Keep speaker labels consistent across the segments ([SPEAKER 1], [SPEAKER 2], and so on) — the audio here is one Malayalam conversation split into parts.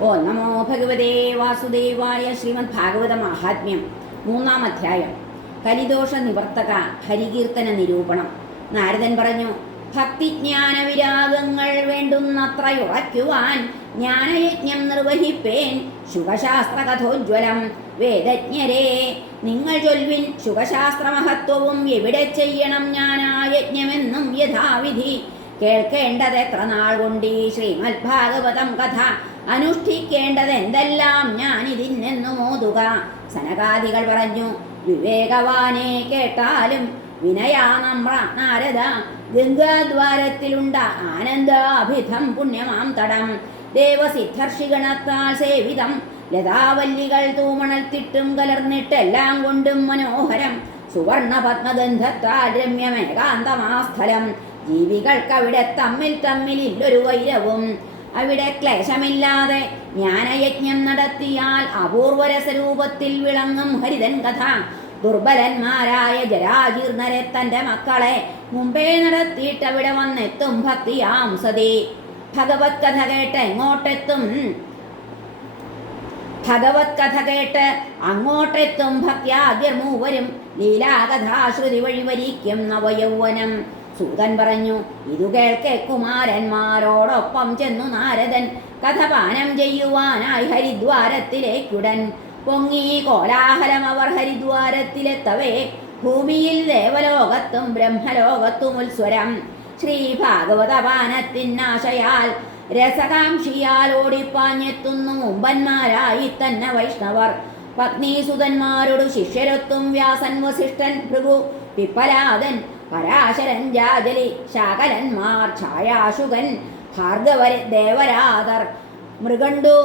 [SPEAKER 1] ഓ നമോ ഭഗവതേ വാസുദേവായ ശ്രീമദ് ഭാഗവത മഹാത്മ്യം മൂന്നാം അധ്യായം. കലിദോഷ നിവർത്തക ഹരികീർത്തന നിരൂപണം. നാരദൻ പറഞ്ഞു ഭക്തിജ്ഞാന വിരാഗങ്ങൾ വേണ്ടുന്നത്രയുറയ്ക്കുവാൻ ജ്ഞാനയജ്ഞം നിർവഹിപ്പേൻ ശുഭശാസ്ത്ര കഥോജ്വലം വേദജ്ഞരെ. നിങ്ങൾ ചൊൽവിൻ ശുഭശാസ്ത്ര മഹത്വവും എവിടെ ചെയ്യണം ജ്ഞാനായജ്ഞമെന്നും യഥാവിധി. കേൾക്കേണ്ടത് എത്ര നാൾ കൊണ്ടീ ശ്രീമദ്ഭാഗവതം കഥ അനുഷ്ഠിക്കേണ്ടത് എന്തെല്ലാം ഞാൻ ഇതിനെന്നു മോതുക. സനകാദികൾ പറഞ്ഞു വിവേകവാനെ കേട്ടാലും വിനയാ വിനയാനമ്ര നാരദ. ഗംഗാദ്വാരത്തിലുണ്ട ആനന്ദാഭിധം പുണ്യമാം തടം. ദേവസിദ്ധർഷിഗണത്താൽ സേവിതം. ലതാവല്ലികൾ തൂമണൽ തിട്ടും കലർന്നിട്ടെല്ലാം കൊണ്ടും മനോഹരം. സുവർണ പത്മഗന്ധത്താൽ രമ്യമേകാന്തമാ സ്ഥലം. ജീവികൾക്കവിടെ തമ്മിൽ തമ്മിൽ ഇല്ലൊരു വൈരവും. അവിടെ ക്ലേശമില്ലാതെ ജ്ഞാനയജ്ഞം നടത്തിയാൽ അപൂർവരസരൂപത്തിൽ വിളങ്ങും ഹരിതൻ കഥ. ദുർബലന്മാരായ ജരാജീർണരെ തന്റെ മക്കളെ മുമ്പേ നടത്തിയിട്ട് അവിടെ വന്നെത്തും ഭക്തിയാം സതി. ഭഗവത് കഥ കേട്ട് എങ്ങോട്ടെത്തും? ഭഗവത് കഥ കേട്ട് അങ്ങോട്ടെത്തും ഭക്യാദ്യർ മൂവരും ലീലാകഥാശ്രുതി വഴി വരിക്കും നവയൗവനം. സൂതൻ പറഞ്ഞു ഇതു കേൾക്കെ കുമാരന്മാരോടൊപ്പം ചെന്നു നാരദൻ. കഥപാനം ചെയ്യുവാനായി ഹരിദ്വാരത്തിലേക്കുടൻ. പൊങ്ങി കോലാഹലം അവർ ഹരിദ്വാരത്തിലെത്തവേ. ഭൂമിയിൽ ദേവലോകത്തും ബ്രഹ്മലോകത്തും ഉത്സ്വരം. ശ്രീ ഭാഗവതപാനത്തിനാശയാൽ രസകാംക്ഷിയാൽ ഓടിപ്പാഞ്ഞെത്തുന്നു മുമ്പന്മാരായി തന്നെ വൈഷ്ണവർ. പത്നീസുതന്മാരോട് ശിഷ്യരൊത്തും വ്യാസൻ വസിഷ്ഠൻ ഭൃഗു പിപ്പലാദൻ പരാശരൻ ജാജലി ശാകലന്മാർ ഛായാശുകൻ ഭാർഗവര ദേവരാതർ മൃഗണ്ടു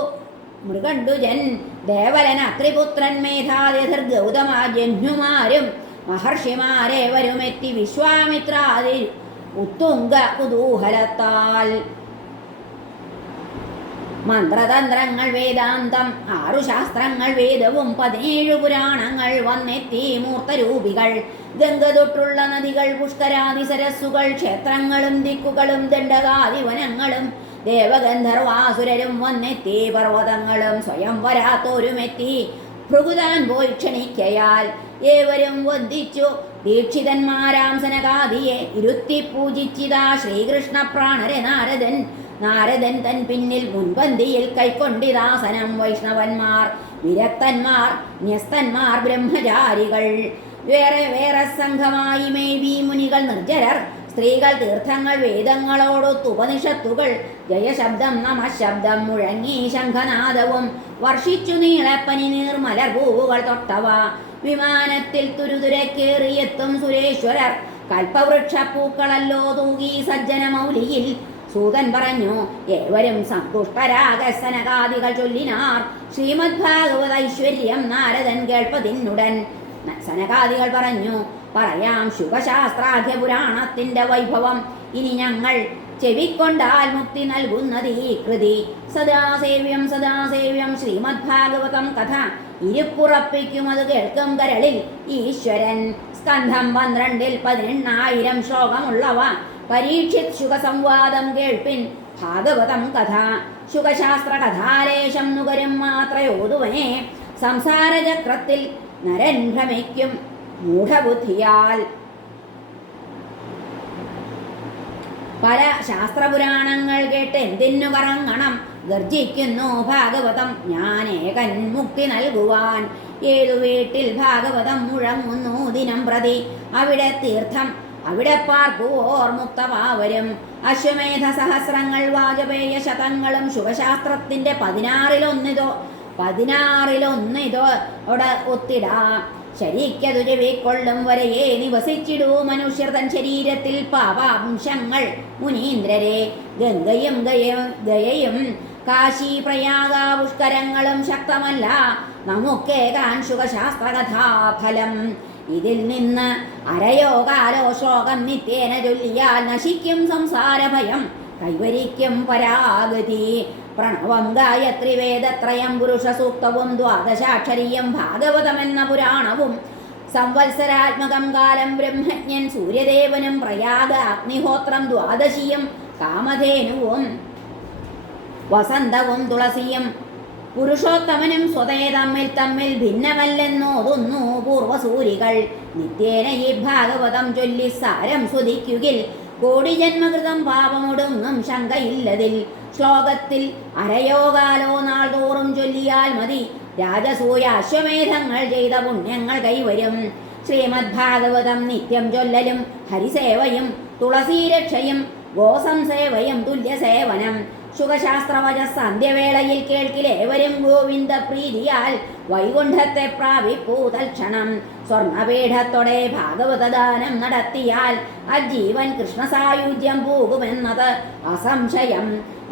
[SPEAKER 1] മൃഗണ്ടുജൻ ദേവലൻ അത്രിപുത്രൻ മേധാതിഥിർ ഗൗതമ ജന്യുമാരും മഹർഷിമാരേവരുമെത്തി വിശ്വാമിത്രാതി ഉത്തുംഗ കുതൂഹലത്താൽ. മന്ത്രതന്ത്രങ്ങൾ വേദാന്തം ആറു ശാസ്ത്രങ്ങൾ വേദവും പതിനേഴു പുരാണങ്ങൾ വന്നെത്തി മൂർത്തരൂപികൾ. ഗംഗ തൊട്ടുള്ള നദികൾ പുഷ്കരാദി സരസ്സുകൾ ക്ഷേത്രങ്ങളും ദിക്കുകളും ദണ്ഡകാദി വനങ്ങളും ദേവഗന്ധർവാസുരരും വന്നെത്തി പർവതങ്ങളും സ്വയം വരാത്തോരുമെത്തി ഭൃഗുതാൻ പോയി ക്ഷണിക്കയാൽ ഏവരും വന്ദിച്ചു. ദീക്ഷിതന്മാരാം സനകാദിയെ ഇരുത്തി പൂജിച്ചിതാ ശ്രീകൃഷ്ണ പ്രാണരെ നാരദൻ. നാരദൻ തൻ പിന്നിൽ മുൻപന്തിയിൽ കൈക്കൊണ്ടിദാസനം വൈഷ്ണവന്മാർ വിരക്തന്മാർ ന്യസ്തന്മാർ ബ്രഹ്മചാരികൾ. വേറെ വേറെ സംഘമായി മേവി മുനികൾ നിർജരർ സ്ത്രീകൾ തീർത്ഥങ്ങൾ വേദങ്ങളോടൊത്തു ഉപനിഷത്തുകൾ ജയശബ്ദം നമശബ്ദം മുഴങ്ങി ശംഖനാദവും വർഷിച്ചു നീളപ്പനി നീർമലർ പൂവുകൾ തൊട്ടവ. വിമാനത്തിൽ തുരുതുരക്കേറിയെത്തും സുരേശ്വരർ കൽപ്പവൃക്ഷ പൂക്കളല്ലോ തൂകി സജ്ജന മൗലിയിൽ സൂതൻ പറഞ്ഞു ഏവരും സന്തുഷ്ടരാഗസനകാദികൾ ചൊല്ലിനാർ. ശ്രീമദ് ഭാഗവത ഐശ്വര്യം നാരദൻ കേൾപ്പതിനുടൻ സനകാദികൾ പറഞ്ഞു പറയാം ശുഭശാസ്ത്രാഖ്യ പുരാണത്തിന്റെ വൈഭവം. ഇനി ഞങ്ങൾ ചെവിക്കൊണ്ടാൽ മുക്തി നൽകുന്നത് ഈ കൃതി. സദാസേവ്യം സദാസേവ്യം ശ്രീമദ് ഭാഗവതം കഥ. ഇരുപ്പുറപ്പിക്കും അത് കേൾക്കും കരളിൽ ഈശ്വരൻ. സ്കന്ധം പന്ത്രണ്ടിൽ പതിനെണ്ണായിരം ശ്ലോകമുള്ളവ. പരീക്ഷിത് ശുഖസംവാദം കേൾപ്പിൻ ഭാഗവതം കഥ. ശുഖശാസ്ത്ര കഥാലേശം നുകരും മാത്രയോതുവനെ സംസാരചക്രത്തിൽ നരൻ ഭ്രമിക്കും മൂഢബുദ്ധിയാൽ. പല ശാസ്ത്രപുരാണങ്ങൾ കേട്ട് എന്തിനു കറങ്ങണം? ഗർജിക്കുന്നു ഭാഗവതം ഞാൻ ഏകൻ മുക്തി നൽകുവാൻ. ഏതു വീട്ടിൽ ഭാഗവതം മുഴങ്ങുന്നു ദിനം പ്രതി? അവിടെ തീർത്ഥം അവിടെ പാർക്കു മുക്തമാവരും അശ്വമേധ സഹസ്രങ്ങൾ വാജപേയ ശതങ്ങളും ശുഭശാസ്ത്രത്തിന്റെ പതിനാറിലൊന്നിതോ പതിനാറിലൊന്നിതോ അവിടെ ഒത്തിടാ. ശരിക്കതു ചെവിക്കൊള്ളും വരയെ നിവസിച്ചിടൂ മനുഷ്യർ തൻ ശരീരത്തിൽ പാപാംശങ്ങൾ. മുനീന്ദ്രരെ ഗംഗയും ഗയും ഗയയും കാശി പ്രയാഗ പുഷ്കരങ്ങളും ശക്തമല്ല നമുക്കേകാൻ ശുഖശാസ്ത്രകഥാഫലം ഇതിൽ നിന്ന് അരയോ കാലോ ശ്ലോകം നിത്യേന ചൊല്ലിയാൽ നശിക്കും സംസാരഭയം. കൈവരിക്കും പരാഗതി. പ്രണവം ഗായത്രി വേദത്രയം പുരുഷ സൂക്തവും ദ്വാദശാക്ഷരീയം ഭാഗവതമെന്ന പുരാണവും. സംവത്സരാത്മകം കാലം ബ്രഹ്മജ്ഞൻ സൂര്യദേവനും പ്രയാഗ അഗ്നിഹോത്രം ദ്വാദശിയും കാമധേനുവും. വസന്തവും തുളസിയും പുരുഷോത്തമനും സ്വതേ തമ്മിൽ തമ്മിൽ ഭിന്നമല്ലെന്നോതുന്നു പൂർവസൂരികൾ നിത്യേന ഈ ഭാഗവതം ചൊല്ലി സാരം സ്വദിക്കുകിൽ കോടി ജന്മകൃതം പാപമൊടുങ്ങും ശങ്കയില്ലതിൽ. ശ്ലോകത്തിൽ അരയോകാലോ നാൾ തോറും ചൊല്ലിയാൽ മതി. രാജസൂയ അശ്വമേധങ്ങൾ ചെയ്ത പുണ്യങ്ങൾ കൈവരും. ശ്രീമദ് ഭാഗവതം നിത്യം ചൊല്ലലും ഹരിസേവയും തുളസീരക്ഷയും ഗോസംസേവയും തുല്യസേവനം. സുഖശാസ്ത്രവച സന്ധ്യവേളയിൽ കേൾക്കിലേവരും ഗോവിന്ദ പ്രീതിയാൽ വൈകുണ്ഠത്തെ പ്രാപിപ്പൂ തൽക്ഷണം സ്വർണപീഠത്തോടെ ഭാഗവതദാനം നടത്തിയാൽ അജീവൻ കൃഷ്ണസായുജ്യം പോകുമെന്നത് അസംശയം.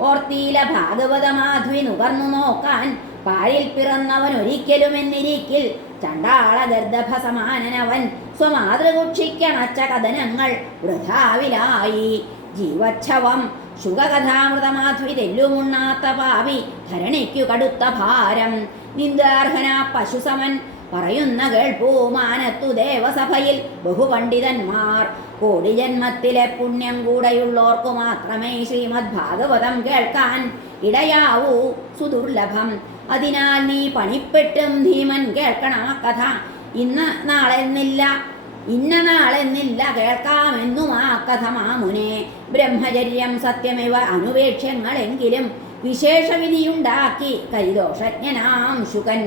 [SPEAKER 1] ഓർത്തിയില ഭാഗവത മാധവി നുകർന്നു നോക്കാൻ പാഴിൽ പിറന്നവൻ ഒരിക്കലും എന്നിരിക്കിൽ ചണ്ടാള ഗർദഭ സമാനനവൻ സ്വമാതൃകുക്ഷിക്കണച്ച കഥനങ്ങൾ വൃഥാവിലായി. ജീവച്ഛവം ശുഖകഥാമൃതമാധവി തെല്ലുമുണ്ണാത്ത പാവി ധരണിക്കു കടുത്ത ഭാരം. നിന്ദാർഹന പശുസമൻ പറയുന്ന കേൾപ്പൂ മാനത്തു ദേവസഭയിൽ ബഹുപണ്ഡിതന്മാർ. കോടി ജന്മത്തിലെ പുണ്യം കൂടെയുള്ളോർക്കു മാത്രമേ ശ്രീമദ് ഭാഗവതം കേൾക്കാൻ ഇടയാവൂ സുദുർലഭം. അതിനാൽ നീ പണിപ്പെട്ടും ധീമൻ കേൾക്കണം ആ കഥ. ഇന്ന് നാളെന്നില്ല ഇന്ന നാളെന്നില്ല കേൾക്കാമെന്നും ആ കഥ മാമുനെ. ബ്രഹ്മചര്യം സത്യമിവ അനുവേക്ഷ്യങ്ങളെങ്കിലും വിശേഷവിധിയുണ്ടാക്കി കരിദോഷജ്ഞനാം ശുകൻ.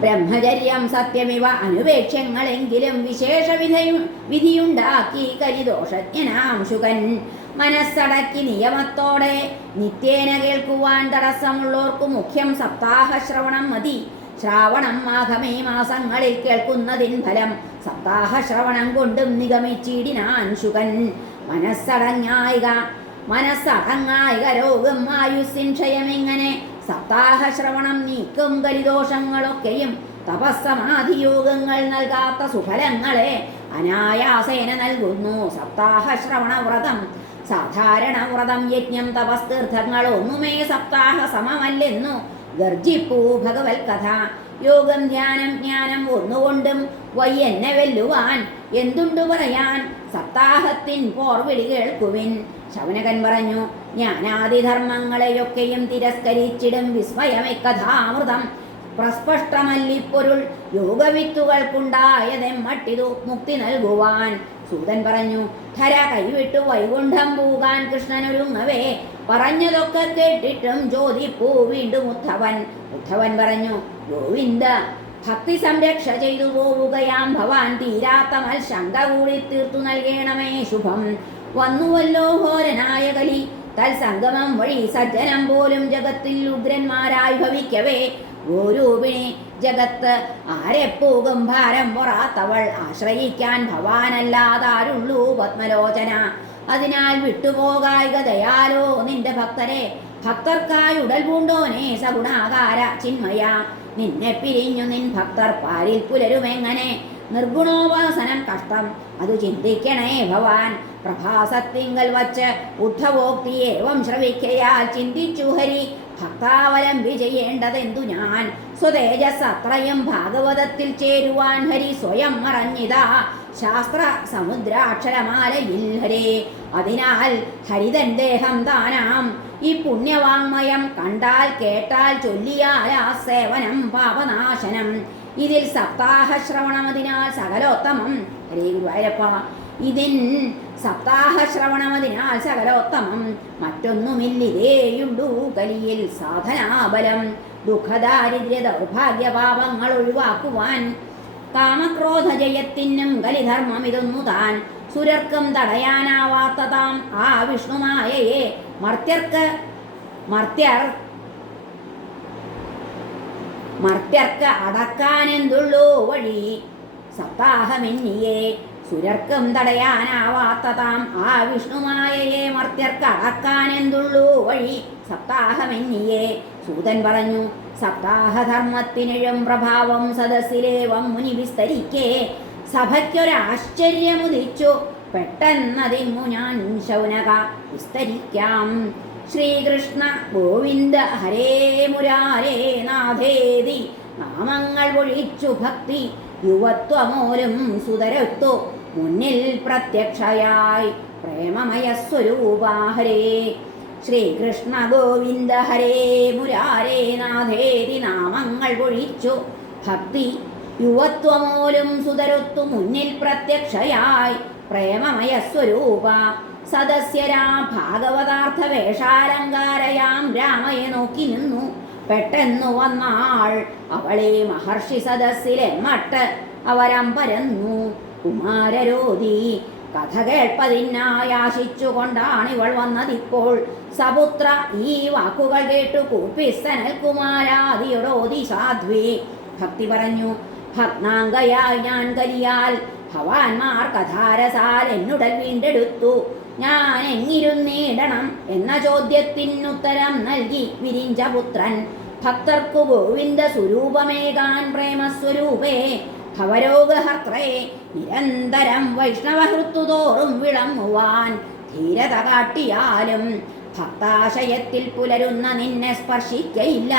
[SPEAKER 1] ബ്രഹ്മചര്യം സത്യമിവ അനുപേക്ഷ്യങ്ങളെങ്കിലും വിശേഷവിധയു വിധിയുണ്ടാക്കി കരിദോഷജ്ഞനാം ശുകൻ. മനസ്സടക്കി നിയമത്തോടെ നിത്യേന കേൾക്കുവാൻ തടസ്സമുള്ളോർക്കു മുഖ്യം സപ്താഹ ശ്രവണം മതി. ശ്രാവണം മാഘമേ മാസങ്ങളിൽ കേൾക്കുന്നതിൻ ഫലം സപ്താഹ ശ്രവണം കൊണ്ടും നിഗമിച്ചിടിനാൻ ശുകൻ. മനസ്സടങ്ങായിക മനസ്സടങ്ങായിക രോഗം ആയുസ്സിൻ ക്ഷയമിങ്ങനെ? സപ്താഹ ശ്രവണം നീക്കും കരിദോഷങ്ങളൊക്കെയും തപസ്സമാധിയോഗങ്ങൾ നൽകാത്ത സുഫലങ്ങളെ അനായാസേന നൽകുന്നു. സപ്താഹ ശ്രവണ വ്രതം സാധാരണ വ്രതം യജ്ഞം തപസ്തീർത്ഥങ്ങൾ ഒന്നുമേ സപ്താഹ സമമല്ലെന്നു ഗർജിപ്പൂ ഭഗവത് കഥ യോഗം ധ്യാനം ജ്ഞാനം ഒന്നുകൊണ്ടും വയ്യെന്നെ വെല്ലുവാൻ. എന്തുണ്ടു പറയാൻ? സപ്താഹത്തിൻ പോർവിളി കേൾക്കുവിൻ. ശവനകൻ പറഞ്ഞു ജ്ഞാനാദിധർമ്മങ്ങളെയൊക്കെയും തിരസ്കരിച്ചിടും വിസ്മയമിക്കഥാമൃതം. പ്രസ്പഷ്ടമല്ലിപ്പൊരുൾ യോഗവിത്തുകൾക്കുണ്ടായതെമ്മട്ടിതു മുക്തി നൽകുവാൻ. സൂതൻ പറഞ്ഞു ധര കൈവിട്ടു വൈകുണ്ഠം പോകാൻ കൃഷ്ണനൊരുങ്ങവേ. പറഞ്ഞതൊക്കെ കേട്ടിട്ടും ചോദിപ്പൂ വീണ്ടും ഉദ്ധവൻ. ഉദ്ധവൻ പറഞ്ഞു ഗോവിന്ദ ഭക്തി സംരക്ഷ ചെയ്തു പോവുകയാം ഭവാൻ. തീരാത്ത ശങ്ക കൂടി തീർത്തു നൽകണമേ ശുഭം. വന്നുവല്ലോ ഘോരനായ കലി തൽസംഗമം വഴി സജ്ജനം പോലും ജഗത്തിൽ ഉഗ്രന്മാരായി ഭവിക്കവേ. ഗോരൂപിണി ജഗത്ത് ആരെപ്പോകും ഭാരം പൊറാത്തവൾ. ആശ്രയിക്കാൻ ഭവാനല്ലാതാരുള്ളൂ പത്മലോചന. അതിനാൽ വിട്ടുപോകായിക ദയാലോ നിന്റെ ഭക്തരെ. ഭക്തർക്കായി ഉടൽ പൂണ്ടോനെ സഗുണാകാര ചിന്മയ. നിന്നെ പിരിഞ്ഞു നിൻ ഭക്തർ പാരിൽ പുലരുമെങ്ങനെ? നിർഗുണോപാസനം കഷ്ടം. അത് ചിന്തിക്കണേ ഭവാൻ പ്രഭാസത്തിങ്കൽ വച്ച് ഉദ്ധവോക്തിയേവം ശ്രവിക്കയാൽ ചിന്തിച്ചു ഹരി. ഭക്താവലംബി ചെയ്യേണ്ടതെന്തു ഞാൻ? സ്വതേജസ് അത്രയും ഭാഗവതത്തിൽ ചേരുവാൻ ഹരി സ്വയം മറഞ്ഞിതാ. ശാസ്ത്ര സമുദ്രാക്ഷരമാലയിൽ ഹരേ. അതിനാൽ ഹരിതൻ ദേഹം താനാം. ഈ പുണ്യവാങ്മയം കണ്ടാൽ കേട്ടാൽ ചൊല്ലിയാൽ ആ സേവനം പാപനാശനം. ഇതിൽ സപ്താഹ ശ്രവണമതിനാൽ സകലോത്തമം. ഹരേ ഗുരുവായൂരപ്പ. ഇതിൻ സപ്താഹ ശ്രവണമതിനാൽ സകലോത്തമം. മറ്റൊന്നുമില്ലിതേയുണ്ടു കലിയിൽ സാധനാബലം. ദുഃഖദാരിദ്ര്യ ദൗർഭാഗ്യ പാപങ്ങൾ ഒഴിവാക്കുവാൻ കാമക്രോധ ജയത്തിനും കലിധർമ്മം ഇതൊന്നു താൻ സുരർക്കും തടയാനാവാത്ത താം ആ വിഷ്ണുമായയെ മർത്യർക്ക് മർത്യർ മർത്യർക്ക് അടക്കാനെന്തുള്ളൂ വഴി? സപ്താഹമെന്നിയെ സുരർക്കും തടയാനാവാത്ത താം ആ വിഷ്ണുമായയെ മർത്യർക്ക് അടക്കാനെന്തുള്ളൂ വഴി? സപ്താഹമെന്നിയെ സൂതൻ പറഞ്ഞു സപ്താഹധർമ്മത്തിനിഴും പ്രഭാവം സദസ്സിലേവം മുനി വിസ്തരിക്കേ. സഭയ്ക്കൊരാശ്ചര്യമുദിച്ചു പെട്ടെന്നതിങ്ങു ഞാൻ ശൗനക വിസ്തരിക്കാം. ശ്രീകൃഷ്ണ ഗോവിന്ദ ഹരേ മുരാരേ നാഥേതി നാമങ്ങൾ ഒഴിച്ചു ഭക്തി യുവത്വമോലും സുതരത്തു മുന്നിൽ പ്രത്യക്ഷയായി പ്രേമമയ സ്വരൂപാഹരേ. ശ്രീകൃഷ്ണ ഗോവിന്ദ ഹരേ മുരാരേ നാഥേരി നാമങ്ങൾ പൊഴിച്ചു. ഭക്തി യുവത്വമോലും സുതരൊത്തു മുന്നിൽ പ്രത്യക്ഷയായി. പ്രേമമയ സ്വരൂപ സദസ്യരാ ഭാഗവതാർത്ഥ വേഷാലങ്കാരയാം രാമയെ നോക്കി നിന്നു. പെട്ടെന്നു വന്നാൾ അവളെ മഹർഷി സദസ്സിലെ മട്ട് അവരം പരന്നു കുമാരരോധി കഥ കേൾപ്പതിനായാശിച്ചുകൊണ്ടാണ് ഇവൾ വന്നതിപ്പോൾ. സപുത്ര ഈ വാക്കുകൾ കേട്ടു കൂപ്പിസ്തനൽ കുമാരാദിയോടോതി സാധ്വി ഭക്തി പറഞ്ഞു ഭഗ്നാംഗയായി ഞാൻ കരിയാൽ ഭവാന്മാർ കഥാരസാൽ എന്നുടൽ വീണ്ടെടുത്തു. ഞാൻ എങ്ങിരുന്നേടണം എന്ന ചോദ്യത്തിനുത്തരം നൽകി വിരിഞ്ച പുത്രൻ ഭക്തർക്കു ഗോവിന്ദ സ്വരൂപമേകാൻ പ്രേമസ്വരൂപേ. ഭവരോഗഹർത്രേ നിരന്തരം വൈഷ്ണവഹൃത്തുതോറും വിളങ്ങുവാൻ ധീരത കാട്ടിയാലും ഭക്താശയത്തിൽ പുലരുന്ന നിന്നെ സ്പർശിക്കയില്ല.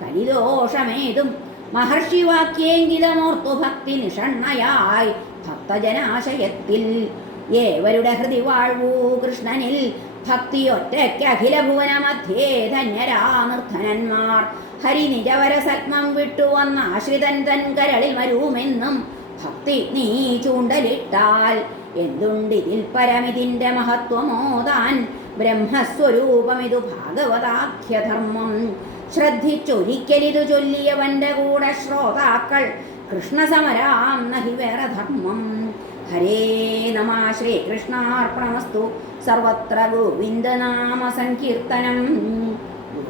[SPEAKER 1] കലിദോഷമേതും മഹർഷി വാക്യേങ്കിതമോർത്തു ഭക്തി നിഷണ്ണയായി ഭക്തജനാശയത്തിൽ. ഏവരുടെ ഹൃദി വാഴ്വൂ കൃഷ്ണനിൽ ഭക്തിയൊറ്റയ്ക്ക് അഖില ഭുവന മധ്യേ ധന്യരാ നിർധനന്മാർ ഹരി നിജവരസത്മം വിട്ടുവന്ന ആശ്രിതൻ തൻ കരളിൽ വരുമെന്നും ഭക്തി നീ ചൂണ്ടലിട്ടാൽ. എന്തുണ്ടിതിൽ പരമിതിന്റെ മഹത്വമോതാൻ ബ്രഹ്മസ്വരൂപമിതു ഭാഗവതാഖ്യധർമ്മം. ശ്രദ്ധിച്ചൊരിക്കലിതു ചൊല്ലിയവന്റെ കൂടെ ശ്രോതാക്കൾ കൃഷ്ണസമരാം നഹി വേറെ ധർമ്മം. ഹരേ നമ ശ്രീകൃഷ്ണാർപ്പണമസ്തു. സർവത്ര ഗോവിന്ദനാമ സങ്കീർത്തനം.